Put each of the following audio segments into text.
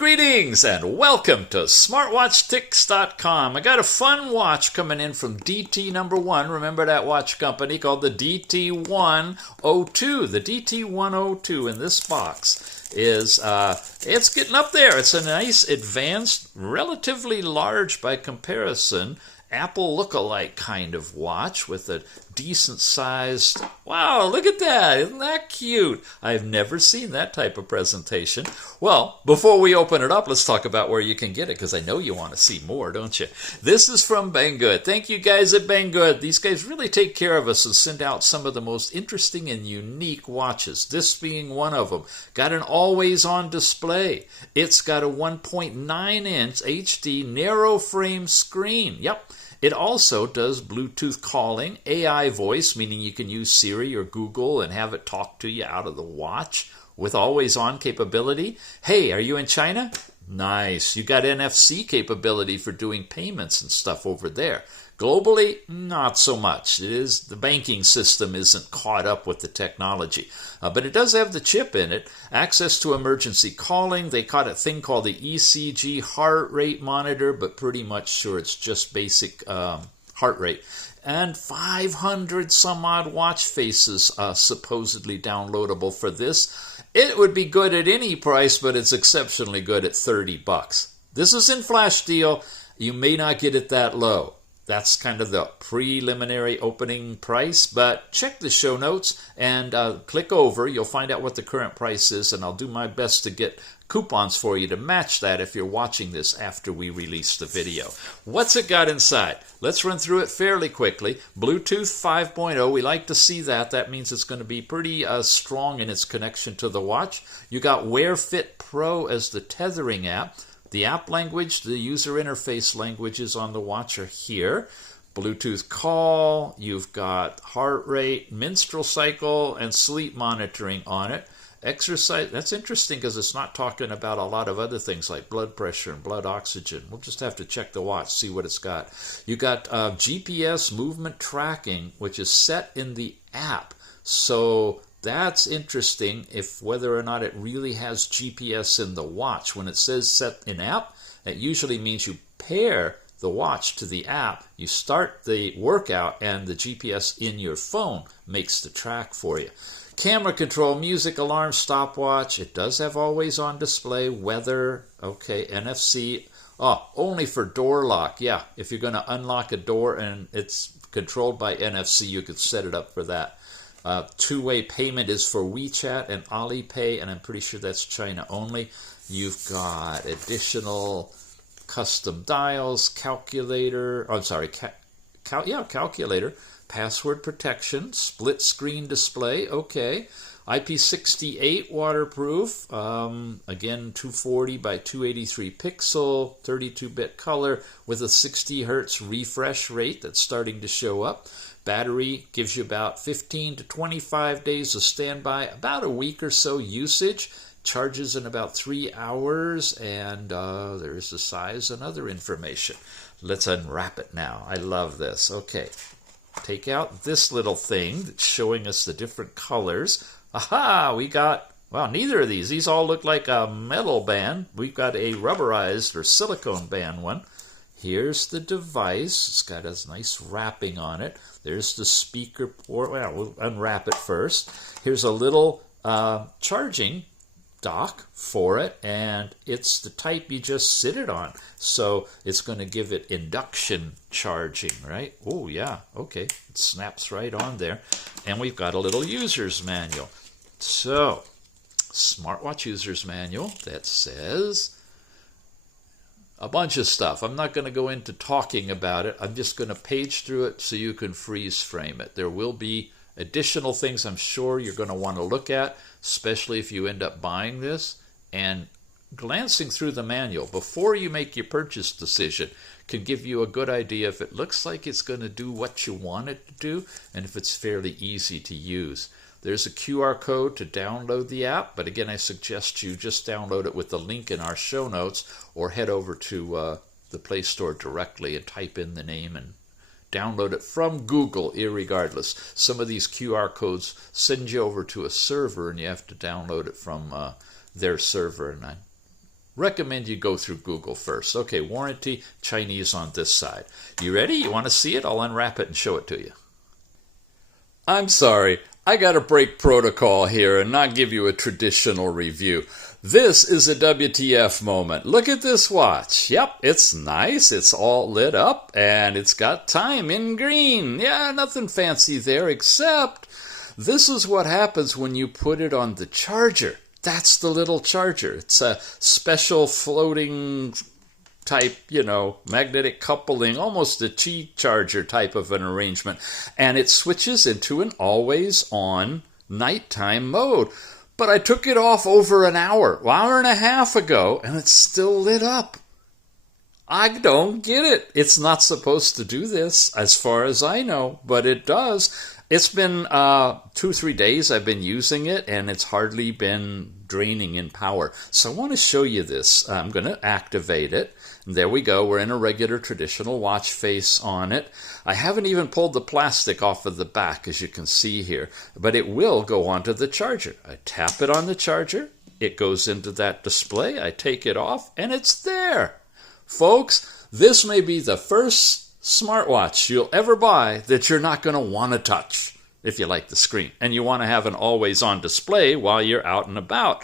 Greetings and welcome to smartwatchtics.com. I got a fun watch coming in from DTNo.1. Remember that watch company called the DT102. The DT102 in this box is it's getting up there. It's a nice, advanced, relatively large by comparison Apple look-alike kind of watch with a decent sized, wow, look at that, isn't that cute? I've never seen that type of presentation. Well, before we open it up, let's talk about where you can get it, because I know you want to see more, don't you? This is from BANGGOOD. Thank you guys at BANGGOOD. These guys really take care of us and send out some of the most interesting and unique watches, this being one of them. Got an always-on display. It's got a 1.9-inch HD narrow frame screen. Yep. It also does Bluetooth calling, AI voice, meaning you can use Siri or Google and have it talk to you out of the watch with always-on capability. Hey, are you in China? Nice. You got NFC capability for doing payments and stuff over there. Globally, not so much. The banking system isn't caught up with the technology. But it does have the chip in it. Access to emergency calling. They got a thing called the ECG heart rate monitor, but pretty much sure it's just basic heart rate. And 500 some odd watch faces supposedly downloadable for this. It would be good at any price, but it's exceptionally good at $30. This is in flash deal. You may not get it that low. That's kind of the preliminary opening price, but check the show notes and click over. You'll find out what the current price is, and I'll do my best to get coupons for you to match that if you're watching this after we release the video. What's it got inside? Let's run through it fairly quickly. Bluetooth 5.0, we like to see that. That means it's going to be pretty strong in its connection to the watch. You got Wear Fit Pro as the tethering app. The app language, the user interface languages on the watch are here. Bluetooth call, you've got heart rate, menstrual cycle, and sleep monitoring on it. Exercise, that's interesting because it's not talking about a lot of other things like blood pressure and blood oxygen. We'll just have to check the watch, see what it's got. You got GPS movement tracking, which is set in the app. So that's interesting if whether or not it really has GPS in the watch. When it says set in app, it usually means you pair the watch to the app. You start the workout and the GPS in your phone makes the track for you. Camera control, music, alarm, stopwatch. It does have always on display, weather, okay, NFC. Oh, only for door lock. Yeah, if you're going to unlock a door and it's controlled by NFC, you could set it up for that. Two-way payment is for WeChat and Alipay, and I'm pretty sure that's China only. You've got additional custom dials, calculator, calculator, password protection, split screen display, okay. IP68 waterproof, again 240 by 283 pixel, 32-bit color with a 60 hertz refresh rate that's starting to show up. Battery gives you about 15 to 25 days of standby, about a week or so usage. Charges in about 3 hours, and there's the size and other information. Let's unwrap it now. I love this. Okay, take out this little thing that's showing us the different colors. Aha, we got, well, neither of these. These all look like a metal band. We've got a rubberized or silicone band one. Here's the device. It's got a nice wrapping on it. There's the speaker port. Well, we'll unwrap it first. Here's a little charging dock for it, and it's the type you just sit it on. So it's going to give it induction charging, right? Oh, yeah. Okay. It snaps right on there. And we've got a little user's manual. So, smartwatch user's manual that says a bunch of stuff. I'm not going to go into talking about it. I'm just going to page through it so you can freeze frame it. There will be additional things I'm sure you're going to want to look at, especially if you end up buying this. And glancing through the manual before you make your purchase decision can give you a good idea if it looks like it's going to do what you want it to do and if it's fairly easy to use. There's a QR code to download the app, but again, I suggest you just download it with the link in our show notes or head over to the Play Store directly and type in the name and download it from Google, irregardless. Some of these QR codes send you over to a server and you have to download it from their server, and recommend you go through Google first. Okay, warranty, Chinese on this side. You ready? You want to see it? I'll unwrap it and show it to you. I'm sorry, I gotta break protocol here and not give you a traditional review. This is a WTF moment. Look at this watch. Yep, it's nice. It's all lit up and it's got time in green. Yeah, nothing fancy there except this is what happens when you put it on the charger. That's the little charger. It's a special floating type, magnetic coupling, almost a Qi charger type of an arrangement. And it switches into an always-on nighttime mode. But I took it off over an hour and a half ago, and it's still lit up. I don't get it. It's not supposed to do this, as far as I know, but it does. It's been 2-3 days I've been using it, and it's hardly been draining in power. So I want to show you this. I'm going to activate it. And there we go. We're in a regular traditional watch face on it. I haven't even pulled the plastic off of the back, as you can see here, but it will go onto the charger. I tap it on the charger. It goes into that display. I take it off, and it's there. Folks, this may be the first smartwatch you'll ever buy that you're not going to want to touch if you like the screen, and you want to have an always-on display while you're out and about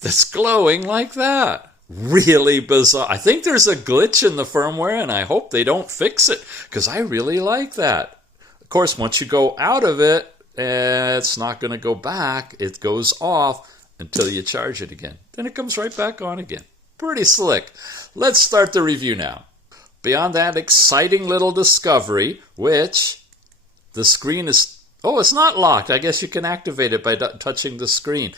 that's glowing like that. Really bizarre. I think there's a glitch in the firmware, and I hope they don't fix it, because I really like that. Of course, once you go out of it, it's not going to go back. It goes off until you charge it again. Then it comes right back on again. Pretty slick. Let's start the review now. Beyond that exciting little discovery, which the screen is... Oh, it's not locked. I guess you can activate it by touching the screen.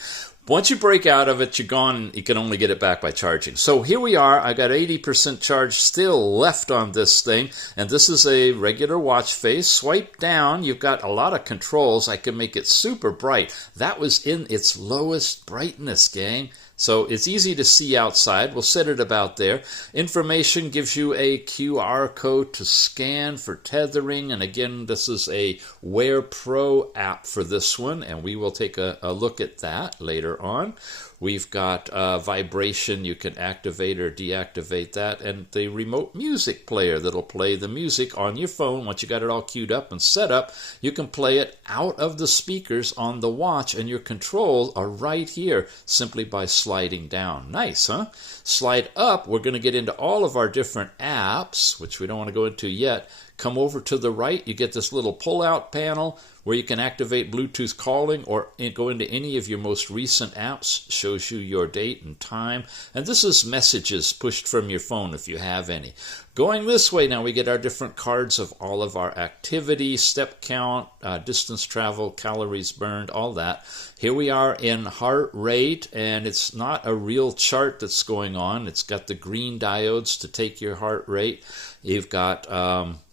Once you break out of it, you're gone. You can only get it back by charging. So here we are. I got 80% charge still left on this thing. And this is a regular watch face. Swipe down. You've got a lot of controls. I can make it super bright. That was in its lowest brightness, gang. So it's easy to see outside. We'll set it about there. Information gives you a QR code to scan for tethering. And again, this is a Wear Pro app for this one. And we will take a look at that later on. We've got vibration. You can activate or deactivate that. And the remote music player that'll play the music on your phone. Once you got it all queued up and set up, you can play it out of the speakers on the watch. And your controls are right here simply by sliding down. Nice, huh? Slide up. We're going to get into all of our different apps, which we don't want to go into yet. Come over to the right. You get this little pull-out panel where you can activate Bluetooth calling or go into any of your most recent apps. Shows you your date and time. And this is messages pushed from your phone if you have any. Going this way now, we get our different cards of all of our activity, step count, distance travel, calories burned, all that. Here we are in heart rate, and it's not a real chart that's going on. It's got the green diodes to take your heart rate. You've got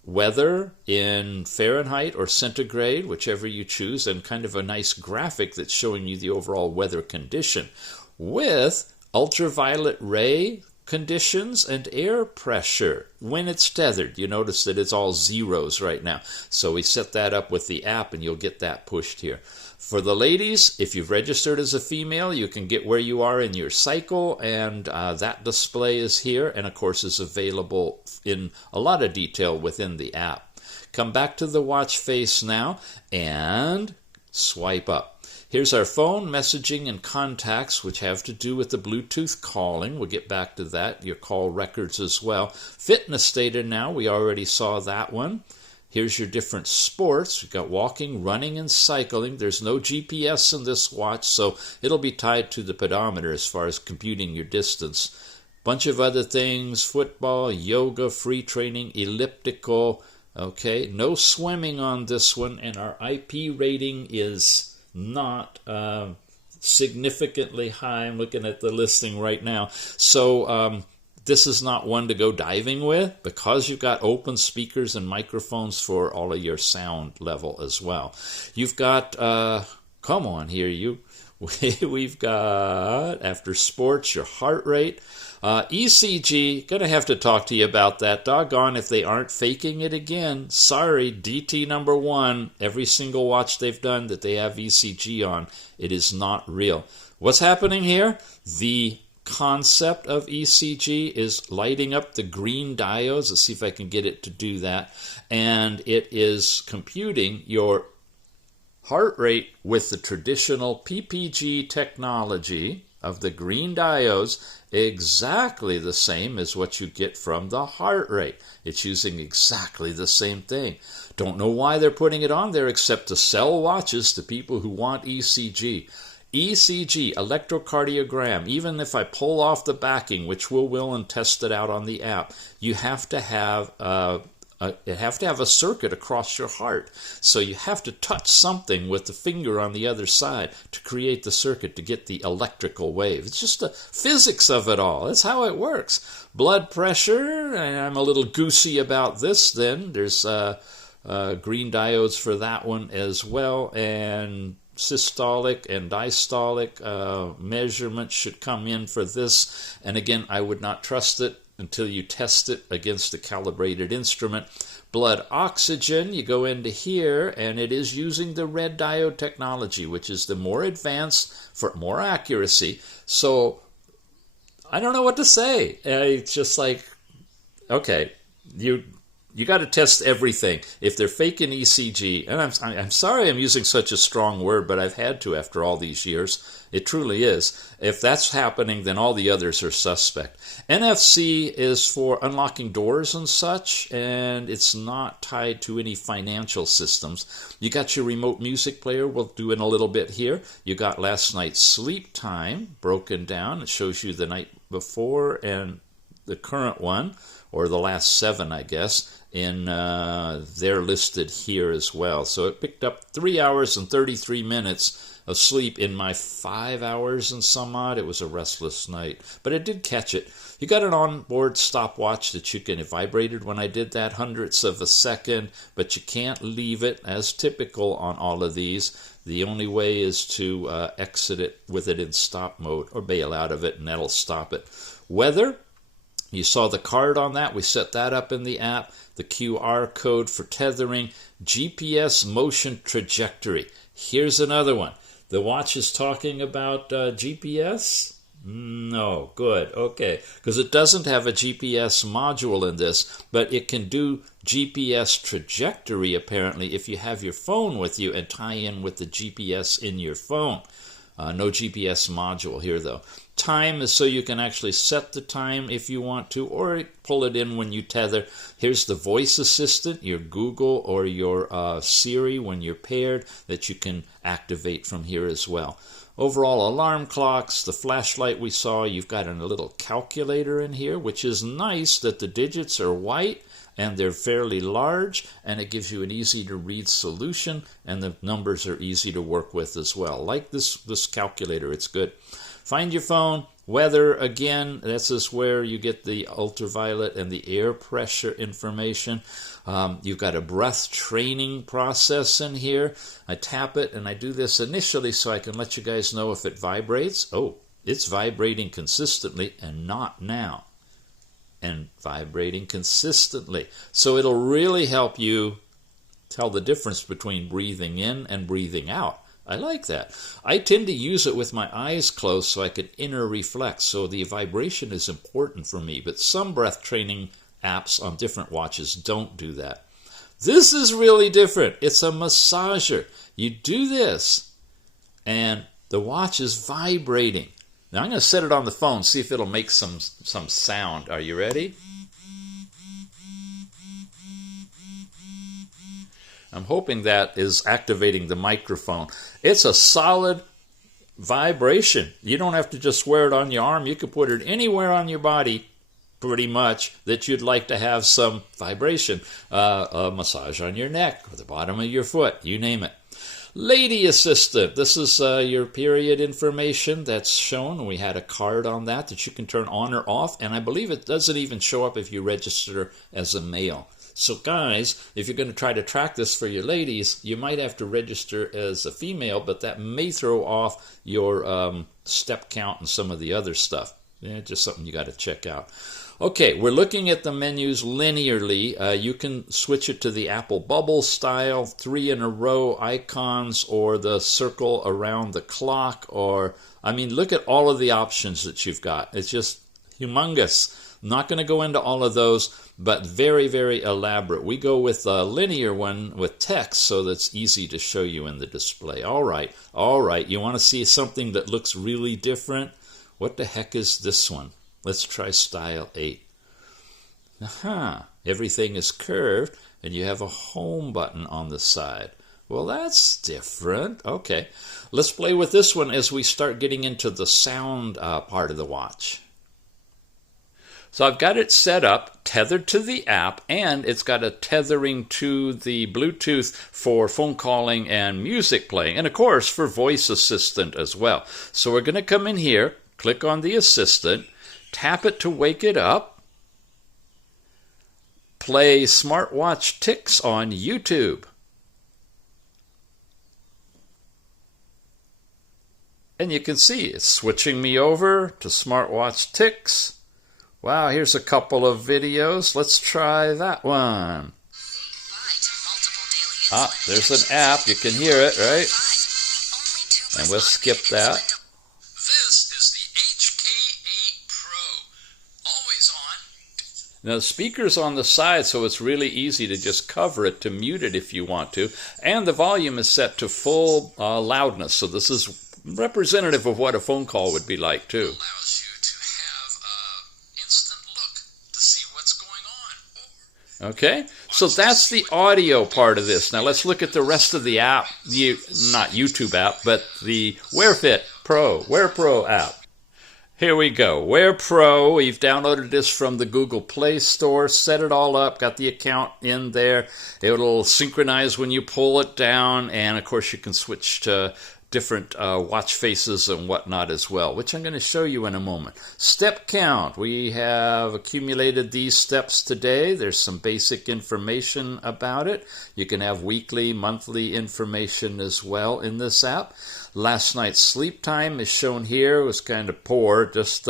weather in Fahrenheit or centigrade, whichever you choose, and kind of a nice graphic that's showing you the overall weather condition with ultraviolet ray conditions and air pressure when it's tethered. You notice that it's all zeros right now. So we set that up with the app, and you'll get that pushed here. For the ladies, if you've registered as a female, you can get where you are in your cycle, and that display is here, and of course is available in a lot of detail within the app. Come back to the watch face now, and swipe up. Here's our phone, messaging, and contacts, which have to do with the Bluetooth calling. We'll get back to that. Your call records as well. Fitness data now. We already saw that one. Here's your different sports. We've got walking, running, and cycling. There's no GPS in this watch, so it'll be tied to the pedometer as far as computing your distance. Bunch of other things, football, yoga, free training, elliptical. Okay, no swimming on this one, and our IP rating is not significantly high. I'm looking at the listing right now. So this is not one to go diving with because you've got open speakers and microphones for all of your sound level as well. You've got, come on here, we've got, after sports, your heart rate. ECG, gonna have to talk to you about that. Doggone if they aren't faking it again. Sorry, DTNo.1, every single watch they've done that they have ECG on, it is not real. What's happening here? The concept of ECG is lighting up the green diodes. Let's see if I can get it to do that. And it is computing your heart rate with the traditional PPG technology of the green diodes, exactly the same as what you get from the heart rate. It's using exactly the same thing. Don't know why they're putting it on there except to sell watches to people who want ECG. ECG, electrocardiogram, even if I pull off the backing, which we will and test it out on the app, you have to have a circuit across your heart. So you have to touch something with the finger on the other side to create the circuit to get the electrical wave. It's just the physics of it all. That's how it works. Blood pressure, and I'm a little goosey about this then. There's green diodes for that one as well, and systolic and diastolic measurements should come in for this. And again, I would not trust it until you test it against a calibrated instrument. Blood oxygen, you go into here, and it is using the red diode technology, which is the more advanced for more accuracy. So I don't know what to say. It's just like, okay, you got to test everything. If they're faking ECG, and I'm sorry I'm using such a strong word, but I've had to after all these years. It truly is. If that's happening, then all the others are suspect. NFC is for unlocking doors and such, and it's not tied to any financial systems. You got your remote music player. We'll do in a little bit here. You got last night's sleep time broken down. It shows you the night before and the current one, or the last 7, I guess, in they're listed here as well. So it picked up 3 hours and 33 minutes of sleep in my 5 hours and some odd. It was a restless night, but it did catch it. You got an onboard stopwatch that you can, it vibrated when I did that, hundredths of a second, but you can't leave it, as typical on all of these. The only way is to exit it with it in stop mode or bail out of it, and that'll stop it. Weather, you saw the card on that. We set that up in the app. The QR code for tethering. GPS motion trajectory. Here's another one. The watch is talking about GPS? No, good, okay. Because it doesn't have a GPS module in this, but it can do GPS trajectory, apparently, if you have your phone with you and tie in with the GPS in your phone. No GPS module here, though. Time is so you can actually set the time if you want to, or pull it in when you tether. Here's the voice assistant, your Google or your Siri when you're paired, that you can activate from here as well. Overall alarm clocks, the flashlight we saw, you've got a little calculator in here, which is nice that the digits are white and they're fairly large, and it gives you an easy to read solution, and the numbers are easy to work with as well. Like this calculator, it's good. Find your phone. Weather, again, this is where you get the ultraviolet and the air pressure information. You've got a breath training process in here. I tap it, and I do this initially so I can let you guys know if it vibrates. Oh, it's vibrating consistently, and not now. And vibrating consistently. So it'll really help you tell the difference between breathing in and breathing out. I like that. I tend to use it with my eyes closed so I can inner reflect. So the vibration is important for me. But some breath training apps on different watches don't do that. This is really different. It's a massager. You do this, and the watch is vibrating. Now I'm going to set it on the phone, see if it'll make some sound. Are you ready? I'm hoping that is activating the microphone. It's a solid vibration. You don't have to just wear it on your arm. You can put it anywhere on your body, pretty much, that you'd like to have some vibration. A massage on your neck or the bottom of your foot, you name it. Lady Assistant, this is your period information that's shown. We had a card on that you can turn on or off, and I believe it doesn't even show up if you register as a male. So guys, if you're going to try to track this for your ladies, you might have to register as a female, but that may throw off your step count and some of the other stuff. Yeah, just something you got to check out. Okay, we're looking at the menus linearly. You can switch it to the Apple Bubble style, 3 in a row icons, or the circle around the clock, or, I mean, look at all of the options that you've got. It's just humongous. I'm not going to go into all of those, but very, very elaborate. We go with a linear one with text so that's easy to show you in the display. All right. You want to see something that looks really different? What the heck is this one? Let's try Style 8. Aha, everything is curved, and you have a home button on the side. Well, that's different. Okay, let's play with this one as we start getting into the sound part of the watch. So I've got it set up, tethered to the app, and it's got a tethering to the Bluetooth for phone calling and music playing, and of course for voice assistant as well. So we're going to come in here, click on the assistant, tap it to wake it up, play Smartwatch Ticks on YouTube. And you can see it's switching me over to Smartwatch Ticks. Wow, here's a couple of videos. Let's try that one. Ah, there's an app. You can hear it, right? And we'll skip that. This is the HK8 Pro. Always on. Now the speaker's on the side, so it's really easy to just cover it to mute it if you want to. And the volume is set to full loudness, so this is representative of what a phone call would be like too. Allows you to have an instant look to see what's going on. Okay, so that's the audio part of this. Now let's look at the rest of the app, not YouTube app, but the Wear Pro app. Here we go, Wear Pro. We've downloaded this from the Google Play Store, set it all up, got the account in there. It'll synchronize when you pull it down, and of course you can switch to different watch faces and whatnot as well, which I'm going to show you in a moment. Step count. We have accumulated these steps today. There's some basic information about it. You can have weekly, monthly information as well in this app. Last night's sleep time is shown here. It was kind of poor, just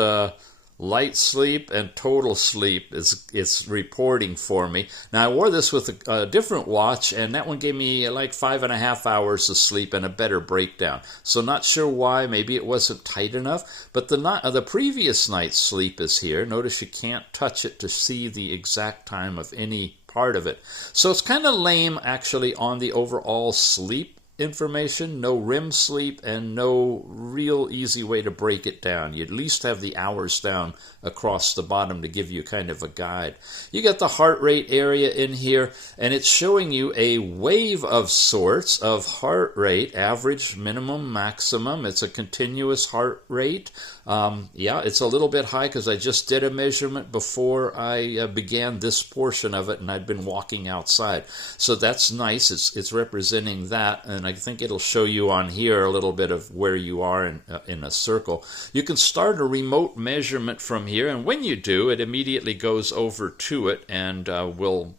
light sleep and total sleep it's reporting for me. Now I wore this with a different watch, and that one gave me like 5.5 hours of sleep and a better breakdown. So not sure why. Maybe it wasn't tight enough. But the previous night's sleep is here. Notice you can't touch it to see the exact time of any part of it. So it's kind of lame actually on the overall sleep information. No REM sleep and no real easy way to break it down. You at least have the hours down across the bottom to give you kind of a guide. You got the heart rate area in here, and it's showing you a wave of sorts of heart rate, average, minimum, maximum. It's a continuous heart rate. Yeah, it's a little bit high because I just did a measurement before I began this portion of it, and I'd been walking outside. So that's nice. It's representing that, and I think it'll show you on here a little bit of where you are in a circle. You can start a remote measurement from here, and when you do, it immediately goes over to it and will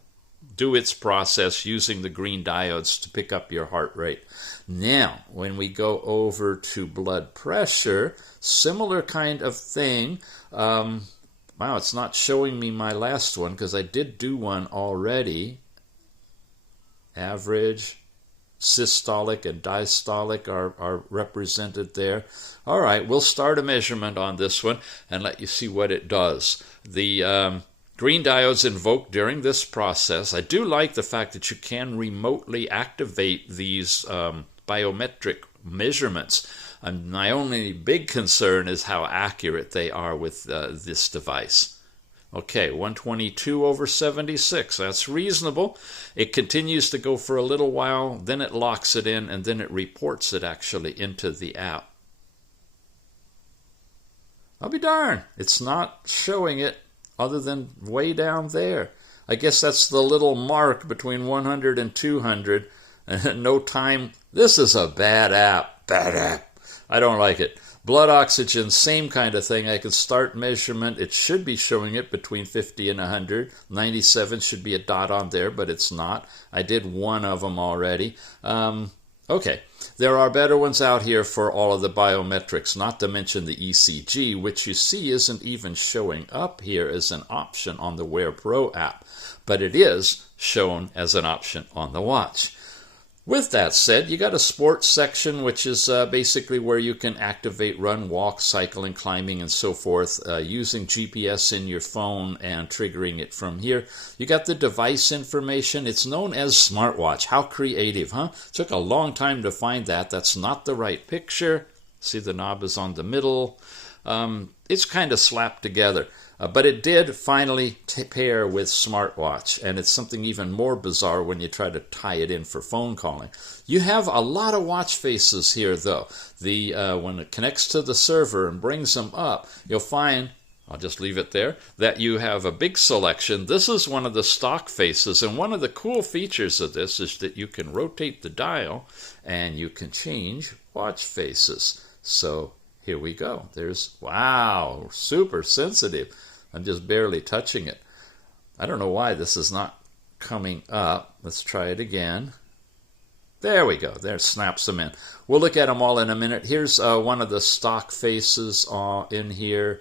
do its process using the green diodes to pick up your heart rate. Now, when we go over to blood pressure, similar kind of thing. Wow, it's not showing me my last one because I did do one already. Average, systolic, and diastolic are represented there. All right, we'll start a measurement on this one and let you see what it does. The green diodes invoked during this process. I do like the fact that you can remotely activate these biometric measurements. And my only big concern is how accurate they are with this device. Okay, 122/76. That's reasonable. It continues to go for a little while, then it locks it in, and then it reports it actually into the app. I'll be darned. It's not showing it other than way down there. I guess that's the little mark between 100 and 200. No time. This is a bad app. Bad app. I don't like it. Blood oxygen, same kind of thing. I can start measurement. It should be showing it between 50 and 100. 97 should be a dot on there, but it's not. I did one of them already. Okay, there are better ones out here for all of the biometrics, not to mention the ECG, which you see isn't even showing up here as an option on the Wear Pro app, but it is shown as an option on the watch. With that said, you got a sports section, which is basically where you can activate run, walk, cycling, climbing, and so forth using GPS in your phone and triggering it from here. You got the device information. It's known as Smartwatch. How creative, huh? Took a long time to find that. That's not the right picture. See, the knob is on the middle. It's kind of slapped together. But it did finally pair with Smartwatch, and it's something even more bizarre when you try to tie it in for phone calling. You have a lot of watch faces here, though. When it connects to the server and brings them up, you'll find, I'll just leave it there, that you have a big selection. This is one of the stock faces, and one of the cool features of this is that you can rotate the dial, and you can change watch faces. So here we go. There's, wow, super sensitive. I'm just barely touching it. I don't know why this is not coming up. Let's try it again. There we go. There, snaps them in. We'll look at them all in a minute. Here's one of the stock faces in here.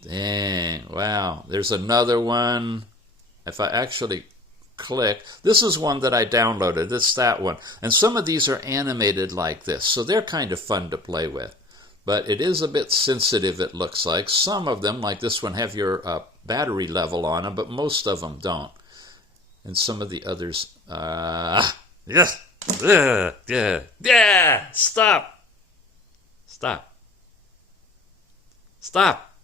Dang, wow. There's another one. If I actually click, this is one that I downloaded. It's that one. And some of these are animated like this, so they're kind of fun to play with. But it is a bit sensitive, it looks like. Some of them, like this one, have your battery level on them, but most of them don't. And some of the others, stop! Stop! Stop!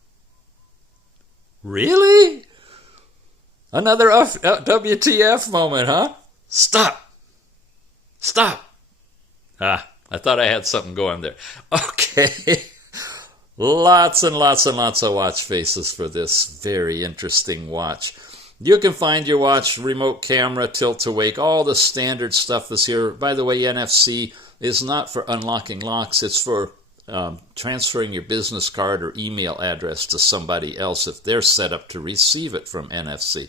Really? Another WTF moment, huh? Stop! Stop! I thought I had something going there. Okay. Lots and lots and lots of watch faces for this very interesting watch. You can find your watch, remote camera, tilt to wake, all the standard stuff is here. By the way, NFC is not for unlocking locks. It's for transferring your business card or email address to somebody else if they're set up to receive it from NFC.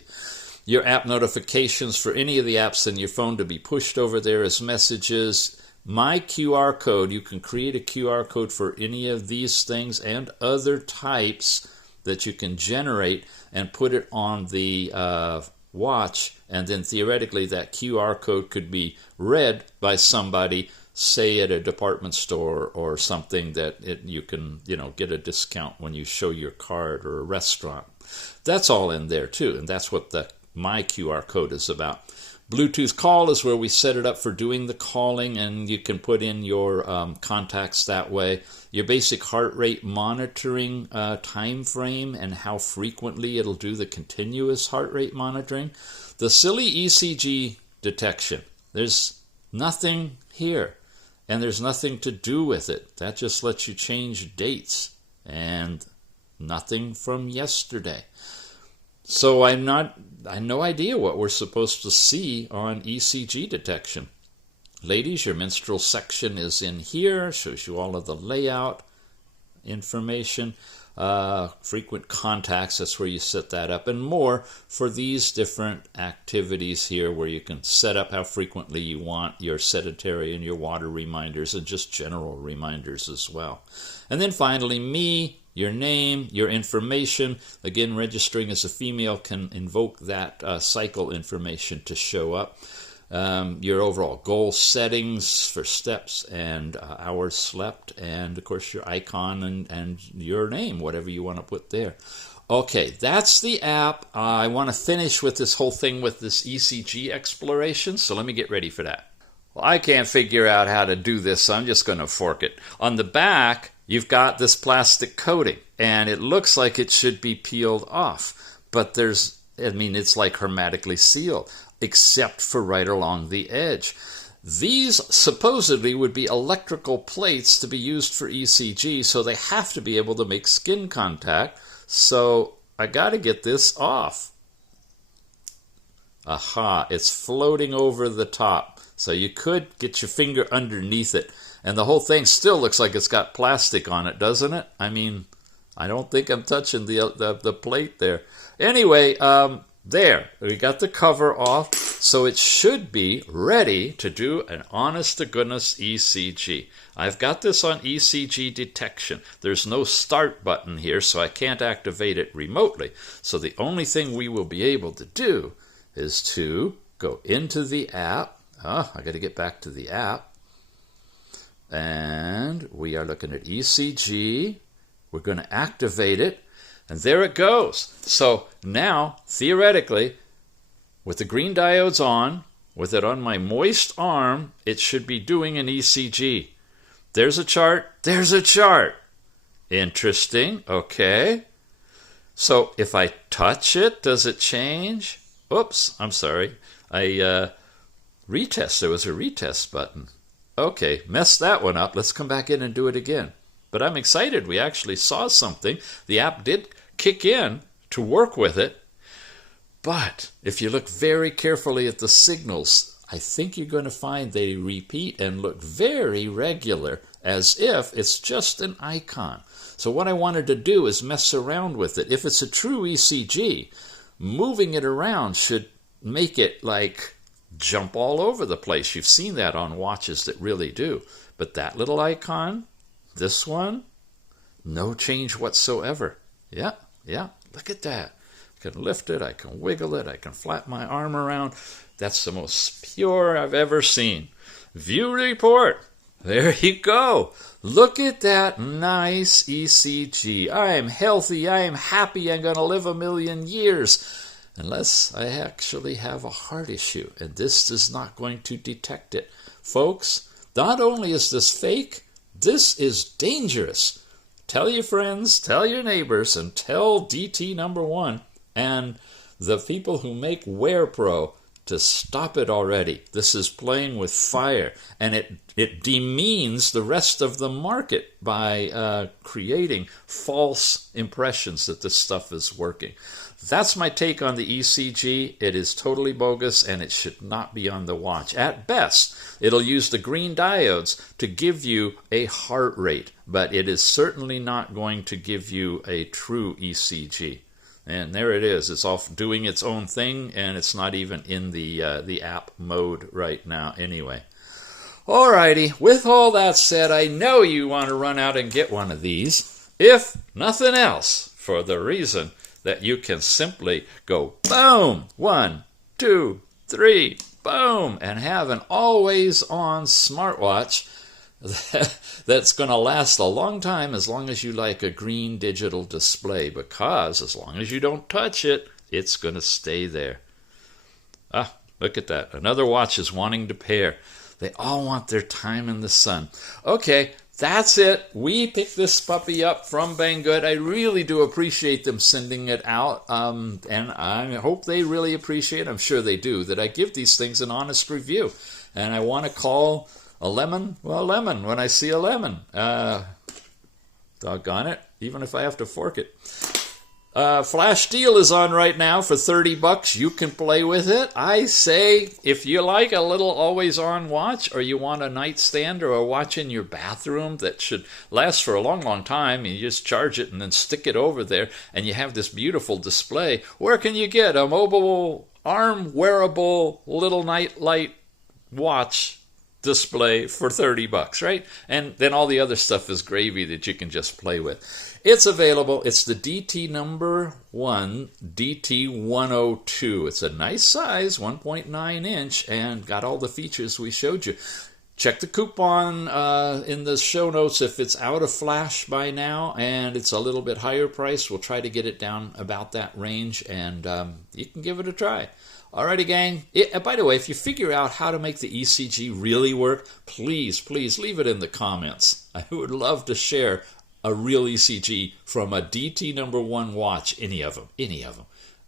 Your app notifications for any of the apps in your phone to be pushed over there as messages. My QR code, you can create a QR code for any of these things and other types that you can generate and put it on the watch, and then theoretically that QR code could be read by somebody, say at a department store or something, that you can get a discount when you show your card, or a restaurant. That's all in there too, and that's what the My QR code is about. Bluetooth call is where we set it up for doing the calling, and you can put in your contacts that way. Your basic heart rate monitoring time frame and how frequently it'll do the continuous heart rate monitoring. The silly ECG detection. There's nothing here, and there's nothing to do with it. That just lets you change dates, and nothing from yesterday. So I have no idea what we're supposed to see on ECG detection. Ladies, your menstrual section is in here. Shows you all of the layout information. Frequent contacts, that's where you set that up. And more for these different activities here, where you can set up how frequently you want your sedentary and your water reminders, and just general reminders as well. And then finally, me. Your name, your information. Again, registering as a female can invoke that cycle information to show up. Your overall goal settings for steps and hours slept, and of course your icon and your name, whatever you want to put there. Okay, that's the app. I want to finish with this whole thing with this ECG exploration, so let me get ready for that. Well, I can't figure out how to do this, so I'm just going to fork it. On the back, you've got this plastic coating, and it looks like it should be peeled off. But it's like hermetically sealed, except for right along the edge. These supposedly would be electrical plates to be used for ECG, so they have to be able to make skin contact. So I got to get this off. Aha, it's floating over the top. So you could get your finger underneath it. And the whole thing still looks like it's got plastic on it, doesn't it? I mean, I don't think I'm touching the plate there. Anyway, there. We got the cover off. So it should be ready to do an honest-to-goodness ECG. I've got this on ECG detection. There's no start button here, so I can't activate it remotely. So the only thing we will be able to do is to go into the app. I got to get back to the app. And we are looking at ECG. We're going to activate it. And there it goes. So now, theoretically, with the green diodes on, with it on my moist arm, it should be doing an ECG. There's a chart. There's a chart. Interesting. Okay. So if I touch it, does it change? Oops, I'm sorry. Retest. There was a retest button. Okay, messed that one up. Let's come back in and do it again. But I'm excited. We actually saw something. The app did kick in to work with it. But if you look very carefully at the signals, I think you're going to find they repeat and look very regular, as if it's just an icon. So what I wanted to do is mess around with it. If it's a true ECG, moving it around should make it like jump all over the place. You've seen that on watches that really do. But that little icon, this one, no change whatsoever. Yeah, look at that. I can lift it, I can wiggle it, I can flap my arm around. That's the most pure I've ever seen. View report. There you go. Look at that nice ECG. I am healthy, I am happy, I'm going to live 1,000,000 years. Unless I actually have a heart issue, and this is not going to detect it. Folks, not only is this fake, this is dangerous. Tell your friends, tell your neighbors, and tell DTNo.1 and the people who make Wear Pro to stop it already. This is playing with fire, and it demeans the rest of the market by creating false impressions that this stuff is working. That's my take on the ECG. It is totally bogus, and it should not be on the watch. At best, it'll use the green diodes to give you a heart rate, but it is certainly not going to give you a true ECG. And there it is. It's off doing its own thing, and it's not even in the app mode right now anyway. Alrighty, with all that said, I know you want to run out and get one of these, if nothing else, for the reason that you can simply go boom, 1, 2, 3, boom, and have an always-on smartwatch that's going to last a long time, as long as you like a green digital display, because as long as you don't touch it, it's going to stay there. Look at that. Another watch is wanting to pair. They all want their time in the sun. Okay, that's it. We picked this puppy up from BANGGOOD. I really do appreciate them sending it out, and I hope they really appreciate, I'm sure they do, that I give these things an honest review. And I want to call a lemon, well, lemon, when I see a lemon. Doggone it, even if I have to fork it. Flash deal is on right now for $30. You can play with it. I say, if you like a little always-on watch, or you want a nightstand or a watch in your bathroom that should last for a long, long time, you just charge it and then stick it over there, and you have this beautiful display. Where can you get a mobile, arm-wearable, little nightlight watch display for $30, right? And then all the other stuff is gravy that you can just play with. It's available. It's the DTNo.1 DT102. It's a nice size, 1.9 inch, and got all the features we showed you. Check the coupon in the show notes if it's out of flash by now, and it's a little bit higher price. We'll try to get it down about that range, and you can give it a try. Alrighty, gang. By the way, if you figure out how to make the ECG really work, please leave it in the comments. I would love to share a real ECG from a DTNo.1 watch, any of them,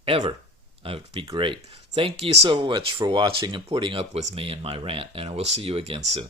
ever. That would be great. Thank you so much for watching and putting up with me and my rant, and I will see you again soon.